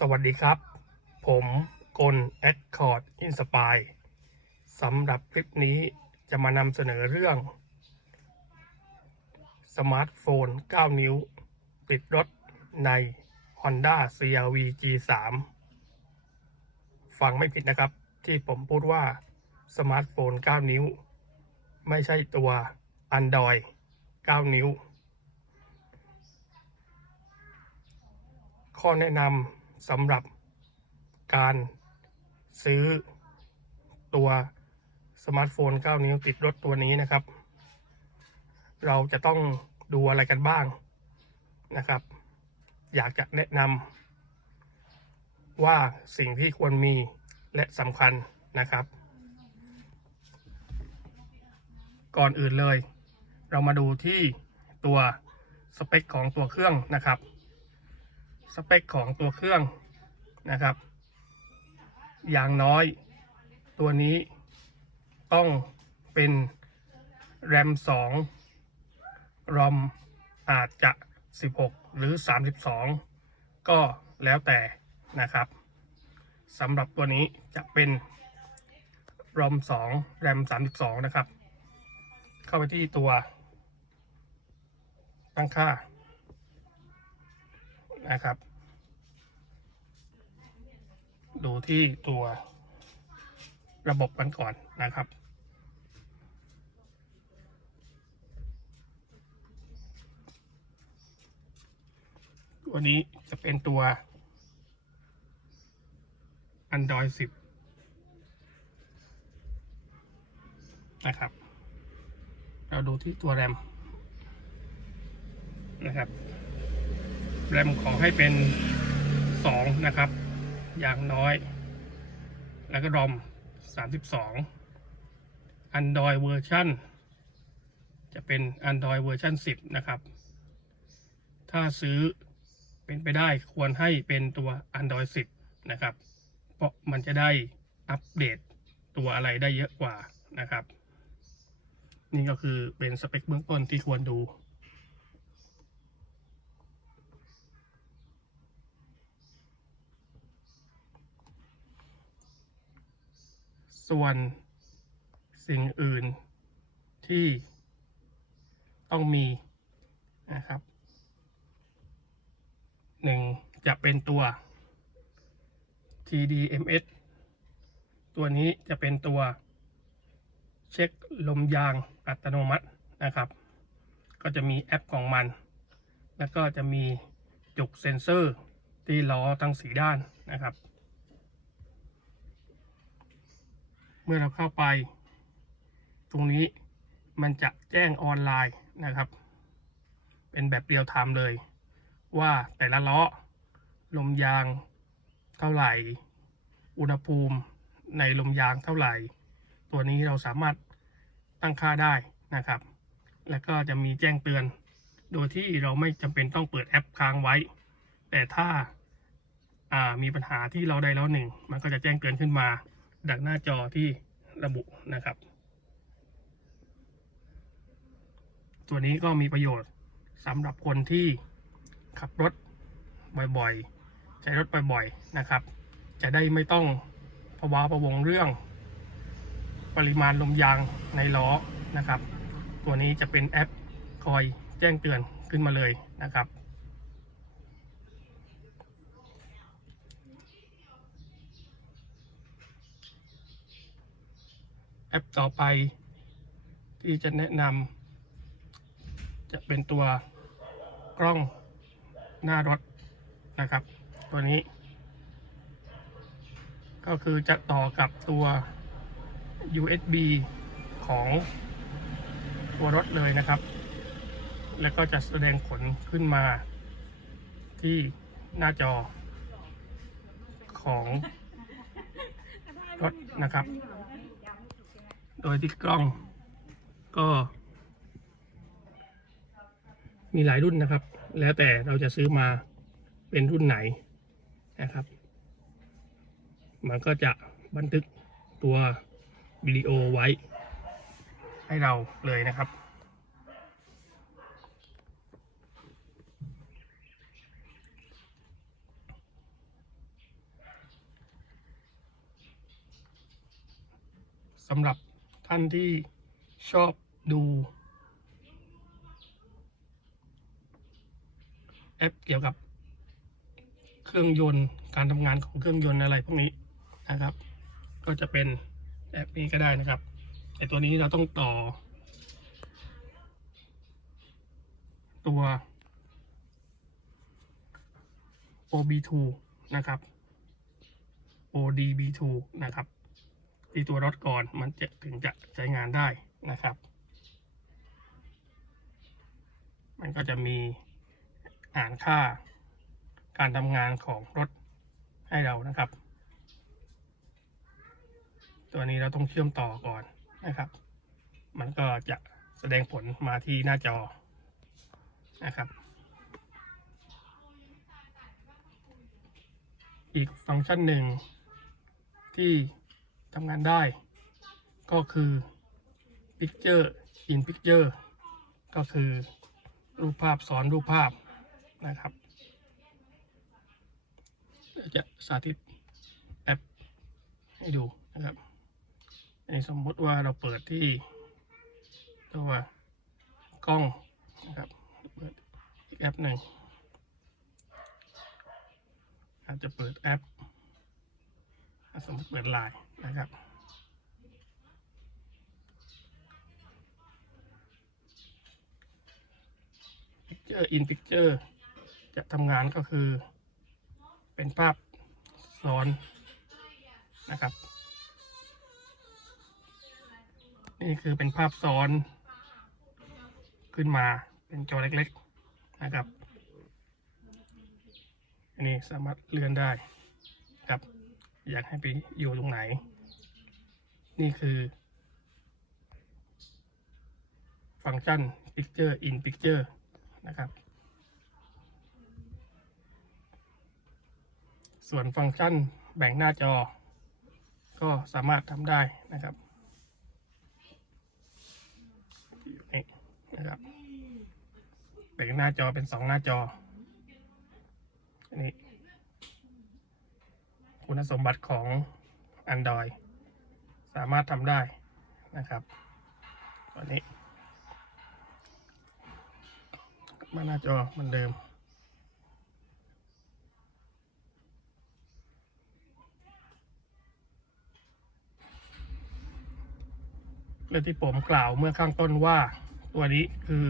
สวัสดีครับ ผมกลแอคคอร์ดอินสปายสำหรับคลิปนี้จะมานำเสนอเรื่อง สมาร์ทโฟน 9 นิ้ว ติดรถใน Honda CRV G3 ฟังไม่ผิดนะครับ ที่ผมพูดว่าสมาร์ทโฟน 9 นิ้ว ไม่ใช่ตัว Android 9 นิ้ว ข้อแนะนำ สำหรับการซื้อตัวสมาร์ทโฟน 9 นิ้วติดรถตัวนี้นะครับ เราจะต้องดูอะไรกันบ้างนะครับ อยากจะแนะนำว่าสิ่งที่ควรมีและสำคัญนะครับ ก่อนอื่นเลย เรามาดูที่ตัวสเปคของตัวเครื่องนะครับ สเปคของตัวเครื่องนะครับ อย่างน้อย ตัวนี้ต้องเป็น RAM 2 ROM อาจจะ 16 หรือ 32 ก็แล้วแต่นะครับสำหรับตัวนี้จะเป็น ROM 2 RAM 32 นะครับ เข้าไปที่ตัว ตั้งค่านะครับ ดูที่ตัวระบบกันก่อนนะครับ ตัวนี้จะเป็นตัว Android 10 นะครับ เราดูที่ตัวแรมนะครับ แรมขอให้เป็น 2 นะครับ ย่างน้อย แล้วก็รอม 32 Android เวอร์ชันจะเป็น Android เวอร์ชัน10 นะครับ ถ้าซื้อเป็นไปได้ควรให้เป็นตัว Android 10 นะครับ เพราะมันจะได้อัปเดตตัวอะไรได้เยอะกว่านะครับ นี่ก็คือเป็นสเปคเบื้องต้นที่ควรดู ส่วนสิ่งอื่นที่ต้องมีนะครับหนึ่งจะเป็นตัว TDMS ตัวนี้จะเป็นตัวเช็คลมยางอัตโนมัตินะครับ ก็จะมีแอปของมัน แล้วก็จะมีจุกเซ็นเซอร์ที่ล้อทั้งสีด้านนะครับ เมื่อเราเข้าไป ตรงนี้มันจะแจ้งออนไลน์นะครับ เป็นแบบเรียลไทม์เลย ว่าแต่ละล้อลมยางเท่าไหร่ อุณหภูมิในลมยางเท่าไหร่ ตัวนี้เราสามารถตั้งค่าได้นะครับ แล้วก็จะมีแจ้งเตือน โดยที่เราไม่จำเป็นต้องเปิดแอปค้างไว้ แต่ถ้าามีปัญหาที่เราได้แล้วหนึ่ง มันก็จะแจ้งเตือนขึ้นมา ดักหน้าจอที่ระบุนะครับ ตัวนี้ก็มีประโยชน์สำหรับคนที่ขับรถบ่อยๆ ใช้รถบ่อยๆนะครับ จะได้ไม่ต้องพะวาประวงเรื่อง ปริมาณลมยางในล้อนะครับ ตัวนี้จะเป็นแอปคอยแจ้งเตือนขึ้นมาเลยนะครับ แอปต่อไป ที่จะแนะนำจะเป็นตัวกล้องหน้ารถนะครับ ตัวนี้ ก็คือจะต่อกับตัว USB ของตัวรถเลยนะครับ แล้วก็จะแสดงผลขึ้นมาที่หน้าจอของรถนะครับ โดยที่กล้องก็ มีหลายรุ่นนะครับ แล้วแต่เราจะซื้อมาเป็นรุ่นไหนนะครับ มันก็จะบันทึกตัววิดีโอไว้ ให้เราเลยนะครับสำหรับ ท่านที่ชอบดู แอปเกี่ยวกับเครื่องยนต์การทำงานของเครื่องยนต์อะไรพวกนี้นะครับ ก็จะเป็นแอปนี้ก็ได้นะครับ แต่ตัวนี้เราต้องต่อ ตัว OB2 นะครับ ODB2 นะครับ ที่ตัวรถก่อนมันจะถึงจะใช้งานได้นะครับ มันก็จะมีอ่านค่าการทำงานของรถให้เรานะครับ ตัวนี้เราต้องเชื่อมต่อก่อนนะครับ มันก็จะแสดงผลมาที่หน้าจอนะครับ อีกฟังก์ชันหนึ่งที่ ทำงานได้ ก็คือ Picture in Picture ก็คือรูปภาพซ้อนรูปภาพนะครับจะสาธิตแอปให้ดูนะครับอันนี้สมมติว่าเราเปิดที่ตัวกล้องนะครับเปิดอีกแอปหนึ่งอาจจะเปิดแอปสมมติเปิดไลน์ นะครับ Picture in Picture จะทำงานก็คือ เป็นภาพซ้อนนะครับ นี่คือเป็นภาพซ้อน ขึ้นมาเป็นจอเล็กๆนะครับ อันนี้สามารถเลื่อนได้ครับ อยากให้ไปอยู่ตรงไหน นี่คือฟังก์ชัน Picture in Picture นะครับ ส่วนฟังก์ชันแบ่งหน้าจอ ก็สามารถทำได้นะครับนี่นะครับ แบ่งหน้าจอเป็นสองหน้าจออันนี้คุณสมบัติของ Android สามารถทำได้นะครับตอนนี้มาหน้าจอเหมือนเดิมและที่ผมกล่าวเมื่อข้างต้นว่าตัวนี้คือ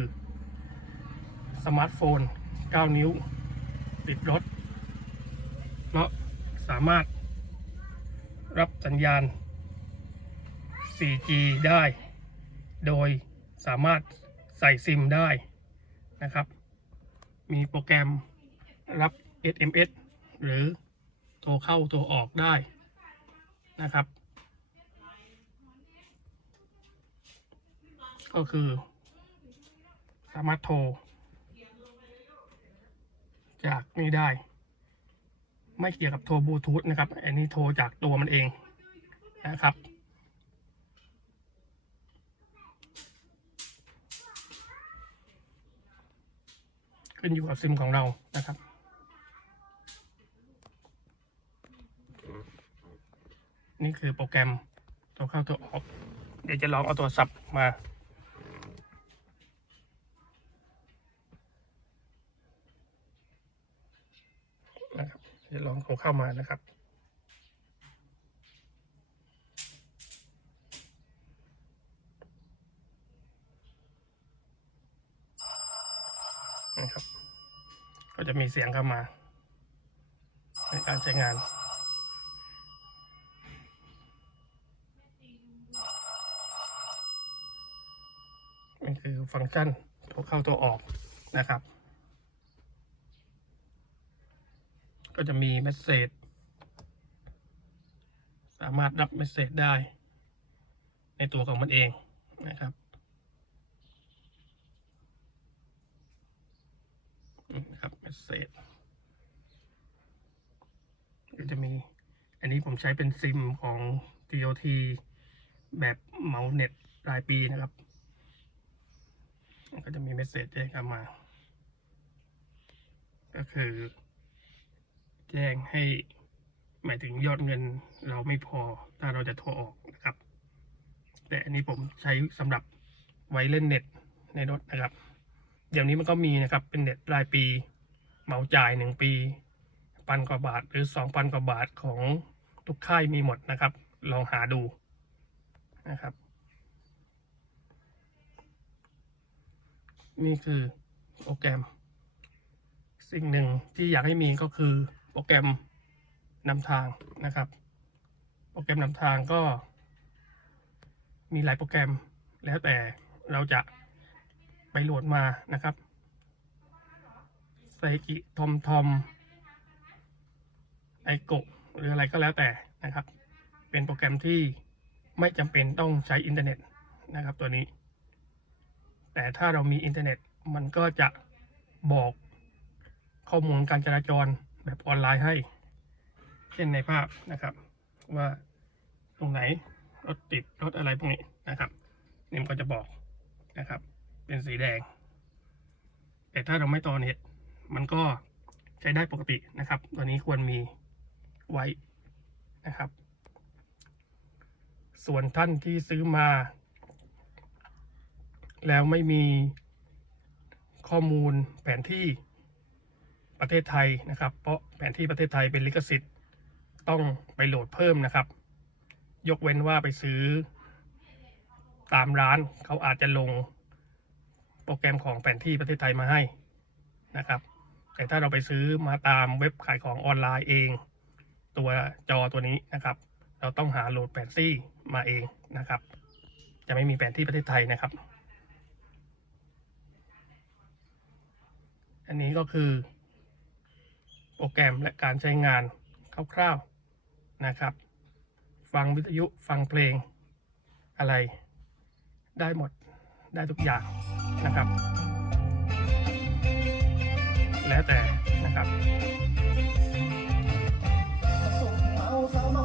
สมาร์ทโฟน 9 นิ้ว ติดรถเนาะสามารถรับสัญญาณ 4G ได้ โดยสามารถใส่ซิมได้นะครับ มีโปรแกรมรับ SMS หรือโทรเข้าโทรออกได้นะครับ ก็คือ สามารถโทร จากนี่ได้ ไม่เกี่ยวกับโทรบลูทูธนะครับ อันนี้โทรจากตัวมันเองนะครับ ขึ้นอยู่กับซิมของเรานะครับ นี่คือโปรแกรมตัวเข้าตัวออก เดี๋ยวจะลองเอาตัวสับมานะครับจะลองโทรเข้ามานะครับ ก็จะ มีเสียงเข้ามา ในการใช้งาน นี่คือฟังก์ชันตัวเข้าตัวออกนะครับ ก็จะมีเมสเซจสามารถรับเมสเซจได้ ในตัวของมันเองนะครับ นะครับเมสเซจก็จะมี อันนี้ผมใช้เป็นซิมของ TOT แบบเหมาเน็ตรายปีนะครับ ก็จะมีเมสเซจแจ้งเข้ามา ก็คือ แจ้งให้หมายถึงยอดเงินเราไม่พอ ถ้าเราจะโทรออกนะครับ แต่อันนี้ผมใช้สำหรับไว้เล่นเน็ตในรถนะครับ เดี๋ยวนี้มันก็มีนะครับ เป็นเน็ตรายปี เหมาจ่ายหนึ่งปี พันกว่าบาทหรือสองพันกว่าบาทของทุกค่ายมีหมดนะครับ ลองหาดูนะครับ นี่คือโปรแกรม สิ่งหนึ่งที่อยากให้มีก็คือโปรแกรมนำทางนะครับ โปรแกรมนำทางก็มีหลายโปรแกรมแล้วแต่เราจะ ไปโหลดมานะครับไซกิทอมทอมไอโกะหรืออะไรก็แล้วแต่นะครับ เป็นโปรแกรมที่ไม่จำเป็นต้องใช้อินเทอร์เน็ตนะครับตัวนี้ แต่ถ้าเรามีอินเทอร์เน็ตมันก็จะบอกข้อมูลการจราจรแบบออนไลน์ให้ เช่นในภาพนะครับ ว่าตรงไหนรถติดรถอะไรพวกนี้นะครับนี่มันก็จะบอกนะครับ เป็นสีแดง แต่ถ้าเราไม่ต่อเน็ตมันก็ใช้ได้ปกตินะครับ ตัวนี้ควรมีไว้นะครับ ส่วนท่านที่ซื้อมา แล้วไม่มีข้อมูลแผนที่ประเทศไทยนะครับ เพราะแผนที่ประเทศไทยเป็นลิขสิทธิ์ต้องไปโหลดเพิ่มนะครับ ยกเว้นว่าไปซื้อตามร้านเขาอาจจะลง โปรแกรมของแผนที่ประเทศไทยมาให้นะครับ แต่ถ้าเราไปซื้อมาตามเว็บขายของออนไลน์เอง ตัวจอตัวนี้นะครับ เราต้องหาโหลดแผนที่มาเองนะครับ จะไม่มีแผนที่ประเทศไทยนะครับ อันนี้ก็คือ โปรแกรมและการใช้งานคร่าวๆนะครับ ฟังวิทยุฟังเพลงอะไรได้หมดได้ทุกอย่าง นะครับ แล้วแต่นะครับส่งเมาสาวน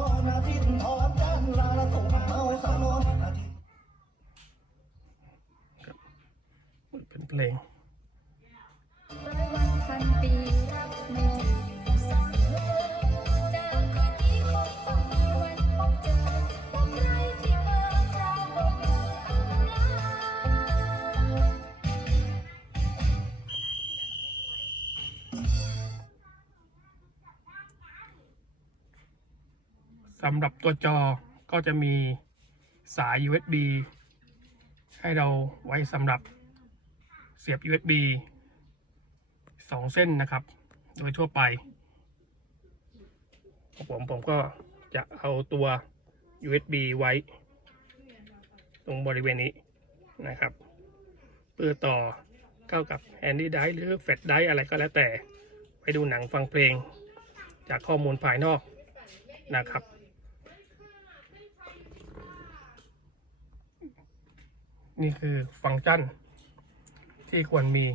ำหรับตัวจอก็จะมีสาย USB ให้เราไว้สำหรับเสียบ USB สองเส้นนะครับ โดยทั่วไปของผมผมก็จะเอาตัว USB ไว้ ตรงบริเวณนี้นะครับ เพื่อต่อเข้ากับ Handy d i หรือ Flash Drive อะไรก็แล้วแต่ ไปดูหนังฟังเพลงจากข้อมูลภายนอกนะครับ นี่คือฟังก์ชันที่ควรมี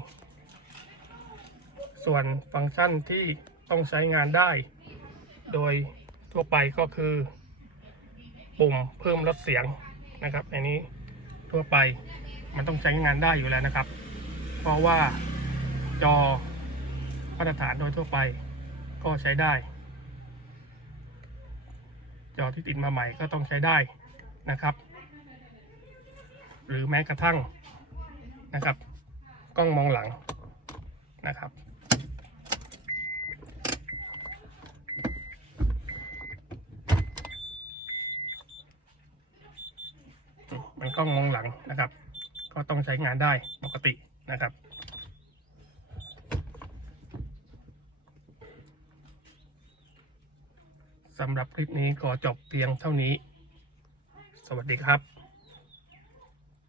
ส่วนฟังก์ชันที่ต้องใช้งานได้ โดยทั่วไปก็คือ ปุ่มเพิ่มลดเสียงนะครับ อันนี้ทั่วไปมันต้องใช้งานได้อยู่แล้วนะครับ เพราะว่าจอมาตรฐานโดยทั่วไปก็ใช้ได้ จอที่ติดมาใหม่ก็ต้องใช้ได้นะครับ หรือแม้กระทั่งนะครับ กล้องมองหลังนะครับ มันกล้องมองหลังนะครับ ก็ต้องใช้งานได้ปกตินะครับสำหรับคลิปนี้ขอจบเพียงเท่านี้ สวัสดีครับ